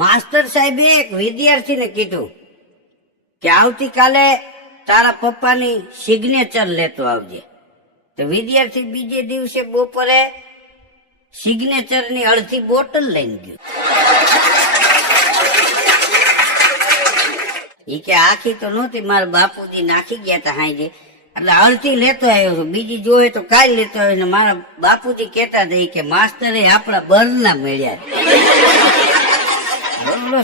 Master સાહેબે એક વિદ્યાર્થીને કીધું કે આવતીકાલે તારા પપ્પાની સિગ્નેચર લેતો આવજે. તો વિદ્યાર્થી બીજે દિવસે બપોરે સિગ્નેચરની અડધી બોટલ લઈને ગયો. ઈ કે આખી તો નહોતી, મારા બાપુજી નાખી ગયા હતા હાંજે, એટલે અડધી લેતો આવ્યો છું, બીજી જોવે તો કાલ લેતો આવ્યો. ને મારા બાપુજી કેતા હતા કે માસ્ટરે આપણા બરના મળ્યા.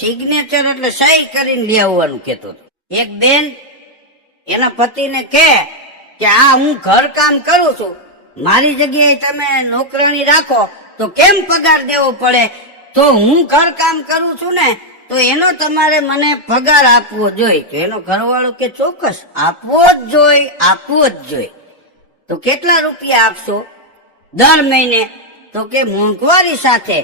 સિગ્નેચર એટલે સહી કરીને લઈ આવવાનું કેતો હતો. એક બેન એના પતિને કે આ હું ઘર કામ કરું છું, મારી જગ્યાએ તમે નોકરાણી રાખો તો કેમ પગાર દેવો પડે? તો હું ઘર કામ કરું છું ને તો એનો તમારે મને પગાર આપવો જોઈએ. તો એનો ઘરવાળો કે ચોક્કસ આપવો જ જોઈએ. તો કેટલા રૂપિયા આપશો દર મહિને? તો કે મોંઘવારી સાથે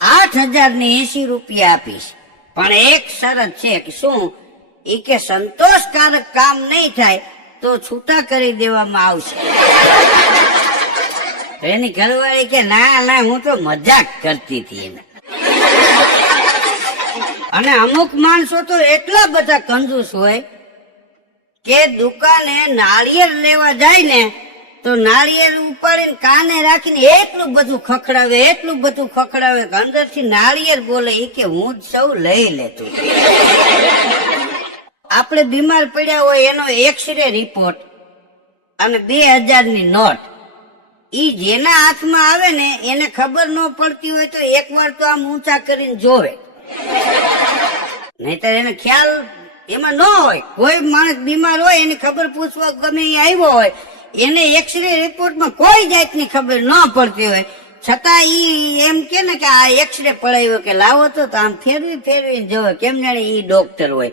8,080 રૂપિયા આપીશ, પણ એક શરત છે. કે શું? એ કે સંતોષકારક કામ નહીં થાય તો છૂટા કરી દેવામાં આવશે. એની ઘરવાળી કે ના હું તો મજાક કરતી હતી એને. અને અમુક માણસો તો એટલા બધા કંજૂસ હોય કે દુકાને નાળિયેર લેવા જાય ને તો નાળિયેર ઉપાડીને કાને રાખીને એટલું બધું ખખડાવે કે અંદરથી નાળિયેર બોલે એ કે હું જ સૌ લઈ લેતું. આપણે બીમાર પડ્યા હોય એનો એક્સરે રિપોર્ટ અને 2000ની નોટ, ઈ જેના હાથમાં આવે ને એને ખબર ન પડતી હોય તો એકવાર તો આમ ઊંચા કરીને જોવે, નહીતર એને ખ્યાલ એમાં ન હોય. કોઈ માણસ બીમાર હોય એની ખબર પૂછવા ગમે એ આવ્યો હોય, એને એક્સરે રિપોર્ટમાં કોઈ જાતની ખબર ન પડતી હોય, છતાં ઈ એમ કે ને કે આ એક્સરે પડાવ્યો કે લાવો તો આમ ફેરવી જોવે, કેમ જાણે ઈ ડોક્ટર હોય.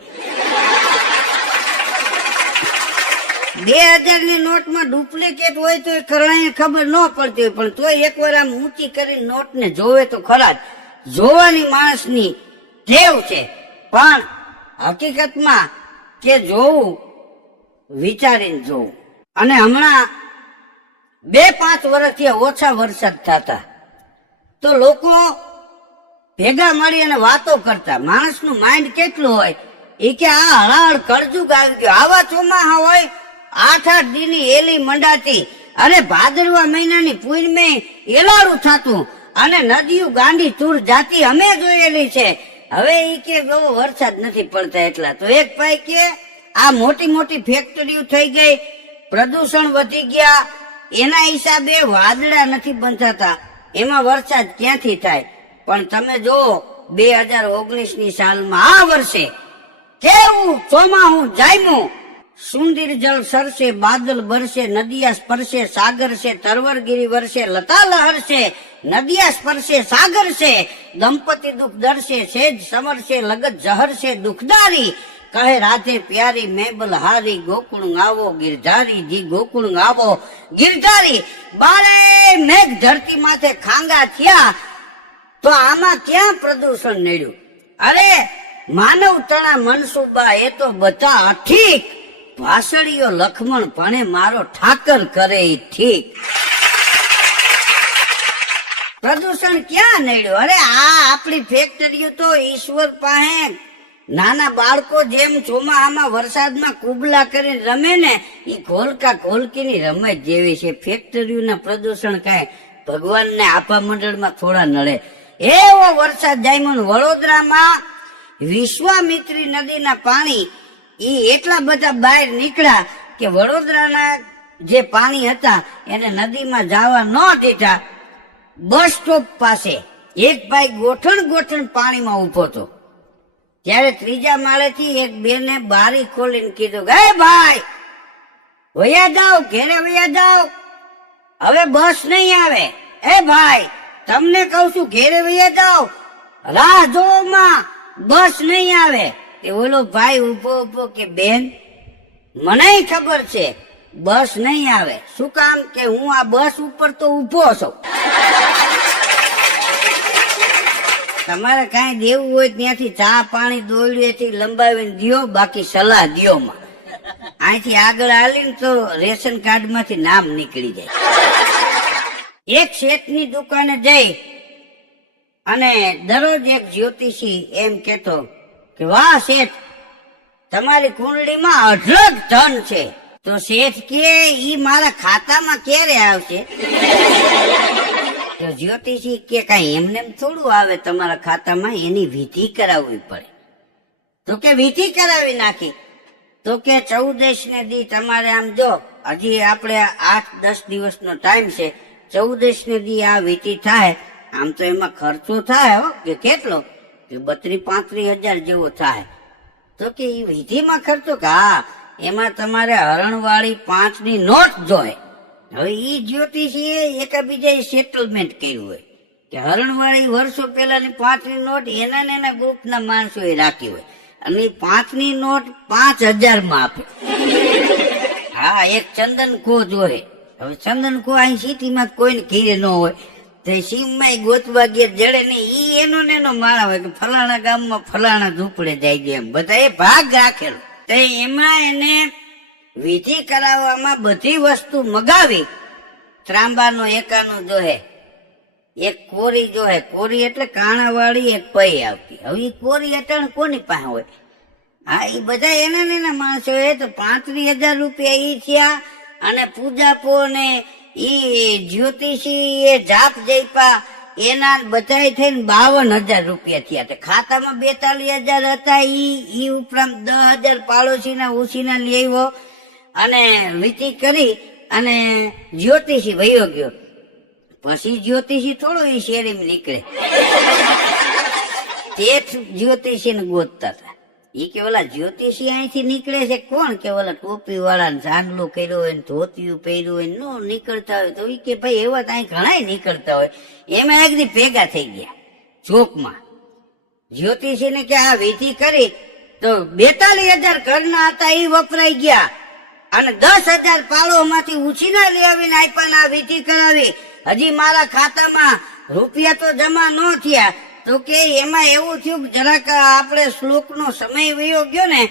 2000ની નોટમાં ડુપ્લિકેટ હોય તો કરણાને ખબર ન પડતી હોય, પણ તોય એકવાર આમ ઊંચી કરીને નોટને જોવે તો ખરા જ. જોવાની માણસની ટેવ છે, પણ હકીકતમાં કે જોવું વિચારીને જોવું. અને હમણાં 2-5 વર્ષથી ઓછા વરસાદ થતા તો લોકો ભેગા મળી અને વાતો કરતા. માણસનું માઇન્ડ કેટલું હોય એ કે આ હળહળ કળજુગ આવી ગયો. આવા ચોમાહા હોય 8-8 દીની એલી મંડાતી, અરે ભાદરવા મહિનાની પૂનમે એલાળું થતું અને નદીઓ ગાંડી તૂર જાતી અમે જોયેલી છે. હવે ઈ કે બહુ વરસાદ નથી પડતા એટલા. તો એક ભાઈ કે આ મોટી ફેક્ટરીઓ થઈ ગઈ, પ્રદૂષણ વધી ગયા, એના હિસાબે વાદળા નથી બંધાતા, એમાં વરસાદ ક્યાંથી થાય? પણ તમે જો 2019ની સાલમાં આ વર્ષે કેવું ચોમાહું જામ્યું. સુંદર જળ સરસે, બાદલ બરસે, નદિયા સ્પર્શે, સાગર છે, તરવરગીરી વર્ષે, લતા લહરશે, નદિયા સ્પર્શે, સાગર છે, દંપતિ દુઃખ દર્શે, સેજ સમરશે, લગત જહર છે દુઃખદારી, કહે રાધે પ્યારી મેં બલહારી, ગોકુળ આવો ગિરધારી જી, ગોકુળ આવો ગિરધારી. બાળે મેઘ ધરતી માથે ખાંગા થયા તો આમાં ક્યાં પ્રદૂષણ નડ્યું? અરે માનવ તણા મનસુબા એ તો બધા ઠીક, ભાષણીઓ લખમણ ભણે મારો ઠાકર કરે ઠીક. પ્રદૂષણ ક્યાં નડ્યું? અરે આ આપણી ફેક્ટરીઓ તો ઈશ્વર પાસે નાના બાળકો જેમ ચોમાહામાં વરસાદમાં કુબલા કરીને રમે ને એ ઘોલકા ઘોલકીની રમત જેવી છે. ફેક્ટરીઓના પ્રદૂષણ કાંઈ ભગવાનને આપા મંડળમાં થોડા નડે એવો વરસાદ જામ્યો. વડોદરામાં વિશ્વામિત્રી નદીના પાણી ઈ એટલા બધા બહાર નીકળ્યા કે વડોદરાના જે પાણી હતા એને નદીમાં જવા ન દીધા. બસ સ્ટોપ પાસે એક ભાઈ ગોઠણ પાણીમાં ઉભો હતો, ત્યારે 3જા માળેથી એક બેને બારી ખોલીને કીધું કે ભાઈ વયા જાઓ, ઘેરે વયા જાઓ, હવે બસ નહીં આવે. એ ભાઈ તમને કહું છું ઘેરે વયા જાઓ, રાહ જોમાં બસ નહીં આવે. તે ઓલો ભાઈ ઉભો કે બેન મને ખબર છે બસ નહીં આવે. શું કામ? કે હું આ બસ ઉપર તો ઉભો છું. તમારે કાંઈ દેવું હોય ત્યાંથી ચા પાણી દોયડેથી લંબાવીને દિયો, બાકી સલાહ દિયો માં. અહીંથી આગળ હાલીને તો રેશન કાર્ડ માંથી નામ નીકળી જાય. એક શેઠની દુકાને જઈ અને દરરોજ એક જ્યોતિષી એમ કેતો કે વાહ શેઠ, તમારી કુંડળીમાં અઢળક ધન છે. તો શેઠ કે ઈ મારા ખાતામાં ક્યારે આવશે? તો જ્યોતિષી કે કઈ એમને થોડું આવે તમારા ખાતામાં, એની વિધિ કરાવવી પડે. તો કે વિધિ કરાવી નાખી. તો કે 14 ને દી તમારે આમ જો, હજી આપણે 8-10 દિવસનો ટાઈમ છે, 14 ને દી આ વિધિ થાય. આમ તો એમાં ખર્ચો થાય હો, કે કેટલો, કે 32-35 હજાર જેવો થાય. તો કે એ વિધિમાં ખર્ચો, કે હા એમાં તમારે હરણવાળી 5ની નોટ જોઈએ. હવે ઈ જ્યોતિષીએ એકબીજાએ સેટલમેન્ટ કર્યું હોય કે હરણવાળી વર્ષો પહેલાની 5ની નોટ એના ને એના ગ્રુપના માણસોએ રાખી હોય, અને 5ની નોટ 5000 માં આપે. હા, એક ચંદન કો જોહે. હવે ચંદન કો અહીં સિટીમાં કોઈને ઘીરે ન હોય, તો સીમમાં ગોતવા ગયા જડે ને ઈ એનો ને એનો માળા હોય કે ફલાણા ગામમાં ફલાણા ઝૂંપડે જાય છે, એમ બધા એ ભાગ રાખેલો. તો એમાં એને વિધિ કરાવવામાં બધી વસ્તુ મગાવી. ત્રાંબાનો એકાનો જોહે, એક કોરી જોહે. કોરી એટલે કાણાવાળી એક પૈ આવતી. હવે એ કોરી અટાણ કોની પાસે હોય? હા, એ બધા એના ને એના માણસો એ તો 35,000 રૂપિયા ઈ થયા. અને પૂજાપો ને ઈ જ્યોતિષી એ જાપ જઈપા એના બધા થઈને 52,000 રૂપિયા થયા. ખાતામાં 42,000 હતા. ઈ ઉપરાંત 10,000 પાડોશીના ઉછીના લઈ આવ્યો અને વિધિ કરી અને જ્યોતિષી વયો ગયો. પછી જ્યોતિષી થોડો એ શેરીમાં નીકળે. શેઠ જ્યોતિષીને ગોતતા હતા. ઈ કે ઓલા જ્યોતિષી અહીંથી નીકળે છે કોણ? કે ઓલા ટોપી વાળા ચાંદલો કર્યો હોય, ધોતિયું પહેર્યું હોય, નો નીકળતા હોય. તો ઈ કે ભાઈ એવા તો અહીં ઘણા નીકળતા હોય. એમાં એક દી ભેગા થઈ ગયા ચોકમાં. જ્યોતિષીને કે આ વિધિ કરી તો 42,000 ઘરના હતા એ વપરાઈ ગયા, અને 10,000 પાળો માંથી ઉછીના લઈ આવીને આપ્યા. આ વિધિ કરાવી, હજી મારા ખાતામાં રૂપિયા તો જમા ન થયા. તો કે એમાં એવું થયું કે જરાક આપણે શ્લોકનો સમય વયો ગયો ને,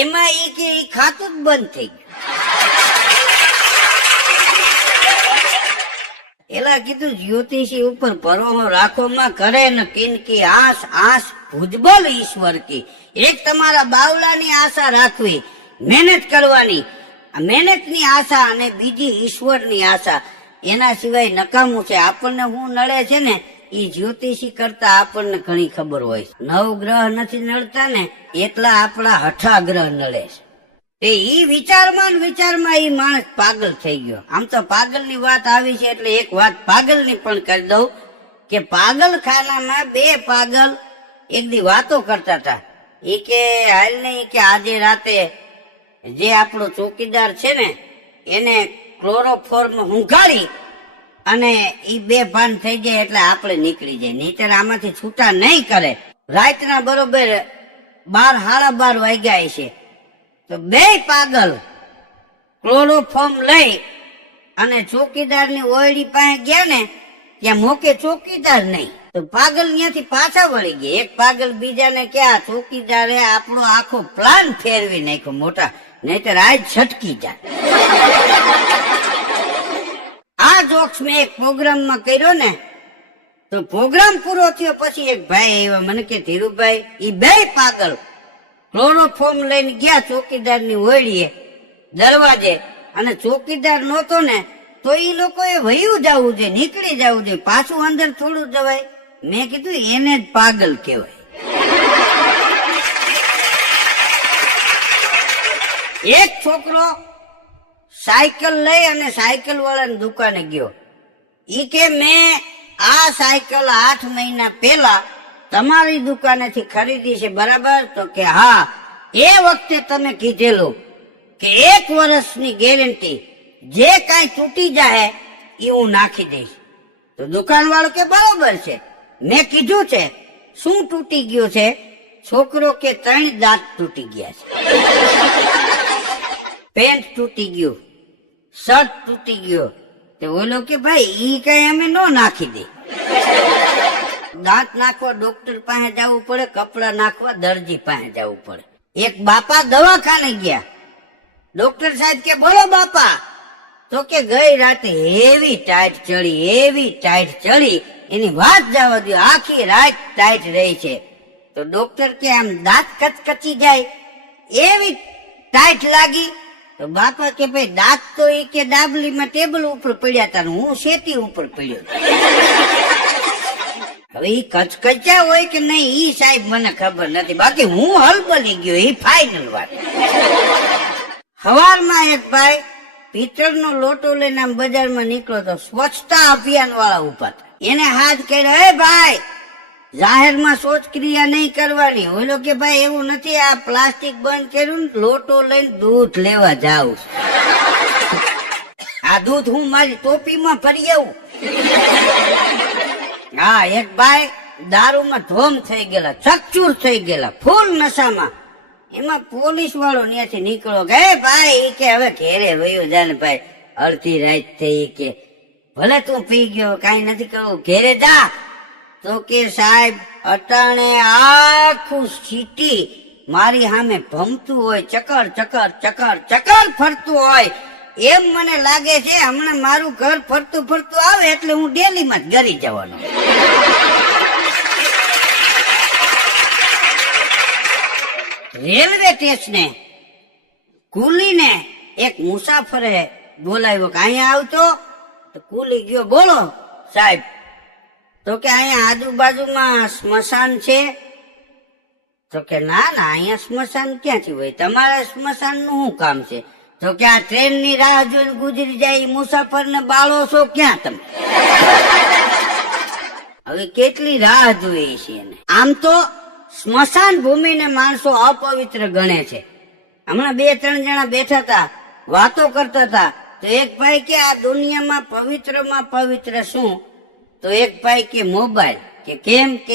એમાં ઈ કે ઈ ખાતું જ બંધ થઈ ગયું. એલા કીધું જ્યોતિષી ઉપર ભરોસો રાખોમાં કરે ને કિનકી આસ આસ ભુજબલ ઈશ્વર કી. એક તમારા બાવલાની આશા રાખવી, મહેનત કરવાની, મહેનતની આશા, અને બીજી ઈશ્વરની આશા. એના સિવાય નકામું છે. આપણને હું નડે છે ને એ જ્યોતિષી કરતા આપણને ઘણી ખબર હોય. 9 ગ્રહ નથી નડતા ને એટલા આપણા 18 ગ્રહ નડે છે. ઈ વિચારમાં ઈ માણસ પાગલ થઈ ગયો. આમ તો પાગલની વાત આવી છે એટલે એક વાત પાગલની પણ કરી દઉં કે પાગલખાનામાં 2 પાગલ એક દી વાતો કરતા હતા. એ કે હાલ નહીં કે આજે રાતે જે આપણો ચોકીદાર છે ને એને ક્લોરોફોર્મ ઊંઘાડી અને ઈ બેભાન થઈ જાય એટલે આપણે નીકળી જાય, નહીતર આમાંથી છૂટા નહીં કરે. રાતના બરોબર 12-12:30 વાગ્યા છે. તો 2 પાગલ ક્લોરોફોર્મ લઈ અને ચોકીદારની ઓયડી પાસે ગયા ને, ત્યાં મોકે ચોકીદાર નહીં. તો પાગલ ત્યાંથી પાછા વળી ગયા. એક પાગલ બીજાને કે આ ચોકીદારે આપણો આખો પ્લાન ફેરવી નાખ્યો મોટા, નહીતર આજ છટકી જાય. આ જોક્સ મેં એક પ્રોગ્રામમાં કર્યો ને, તો પ્રોગ્રામ પૂરો થયો પછી એક ભાઈ આવ્યા મને કે ધીરુભાઈ ઈ 2 પાગલ ક્લોરોફોર્મ લઈને ગયા ચોકીદારની ઓયડીએ દરવાજે, અને ચોકીદાર નહોતો ને તો ઈ લોકોએ વયું જવું છે, નીકળી જવું છે, પાછું અંદર થોડું જવાય. મેં કીધું એને જ પાગલ કહેવાય. એક છોકરો સાયકલ લઈ અને સાયકલ વાળાની દુકાને ગયો. ઈ કે મેં આ સાયકલ 8 મહિના પહેલા તમારી દુકાનેથી ખરીદી છે બરાબર? તો કે હા. એ વખતે તમે કીધેલું કે 1 વર્ષની ગેરંટી, જે કાંઈ તૂટી જાય એ હું નાખી દઈશ. તો દુકાન વાળો કે બરોબર છે. મેં કીધું છે શું તૂટી ગયું છે? છોકરો કે 3 દાંત તૂટી ગયા છે, પેન્ટ તૂટી ગયું, શર્ટ તૂટી ગયો. તો ઓલો કે ભાઈ ઈ કઈ અમે નો નાખી દે. દાંત નાખવા ડોક્ટર પાસે જવું પડે, કપડા નાખવા દરજી પાસે જવું પડે. એક બાપા દવાખાને ગયા. ડોક્ટર સાહેબ કે બોલો બાપા. તો કે ગઈ રાતે એવી ટાઈટ ચડી એની વાત જવા દો, આખી રાત ટાઈટ રહી છે. તો ડોક્ટર કે આમ દાંત કચકચી જાય એવી ટાઈટ લાગી. તો બાપા કે ભાઈ દાંત તો એ કે ડાબલીમાં ટેબલ ઉપર પડ્યા હતા ને હું શેતી ઉપર પડ્યો. હવે ઈ કચકચ્યા હોય કે નહીં ઈ સાહેબ મને ખબર નથી, બાકી હું હલબલી ગયો એ ફાઇનલ વાત. સવારમાં એક ભાઈ પિત્તળનો લોટો લઈને આમ બજારમાં નીકળ્યો તો સ્વચ્છતા અભિયાન વાળા ઉભા હતા. એને હાથ કર્યો, હે ભાઈ જાહેરમાં શૌચક્રિયા નહીં કરવાની. ઓલો કે ભાઈ એવું નથી, આ પ્લાસ્ટિક બંધ કર્યું ને લોટો લઈને દૂધ લેવા જાઉં. આ દૂધ હું મારી ટોપીમાં ભરી આવું. હા, એક ભાઈ દારૂમાં ધોમ થઈ ગયેલા, ચકચૂર થઈ ગયેલા, ફૂલ નશામાં. એમાં પોલીસ વાળો ત્યાંથી નીકળ્યો કે ભાઈ કે હવે ઘેરે વયો જાને ભાઈ, અડધી રાત થઈ કે ભલે તું પી ગયો કઈ નથી કરવું, ઘેરે જા. તો કે સાહેબ અટાણે આખું સિટી મારી સામે ભમતું હોય, ચક્કર ચક્કર ચક્કર ચક્કર ફરતું હોય એમ મને લાગે છે. હમણાં મારું ઘર ફરતું ફરતું આવે એટલે હું ડેલીમાં જ ઘરી જવાનો. રેલવે સ્ટેશને કુલીને એક મુસાફરે બોલાવ્યો કે અહીંયા આવતો. તો કુલી ગયો, બોલો સાહેબ. તો કે અહીંયા આજુબાજુમાં સ્મશાન છે. તો કે ના ના અહીંયા સ્મશાન ક્યાંથી હોય, તમારા સ્મશાન નું શું કામ છે? તો કે આ ટ્રેન ની રાહ જોઈને ગુજરી જાય મુસાફર ને બાળો છો ક્યાં તમે? હવે કેટલી રાહ જોઈએ છે એને. આમ તો સ્મશાન ભૂમિને માણસો અપવિત્ર ગણે છે. હમણાં 2-3 જણા બેઠા હતા, વાતો કરતા હતા. તો એક ભાઈ કે આ દુનિયામાં પવિત્રમાં પવિત્ર શું? તો એક ભાઈ કે મોબાઈલ. કે કેમ? કે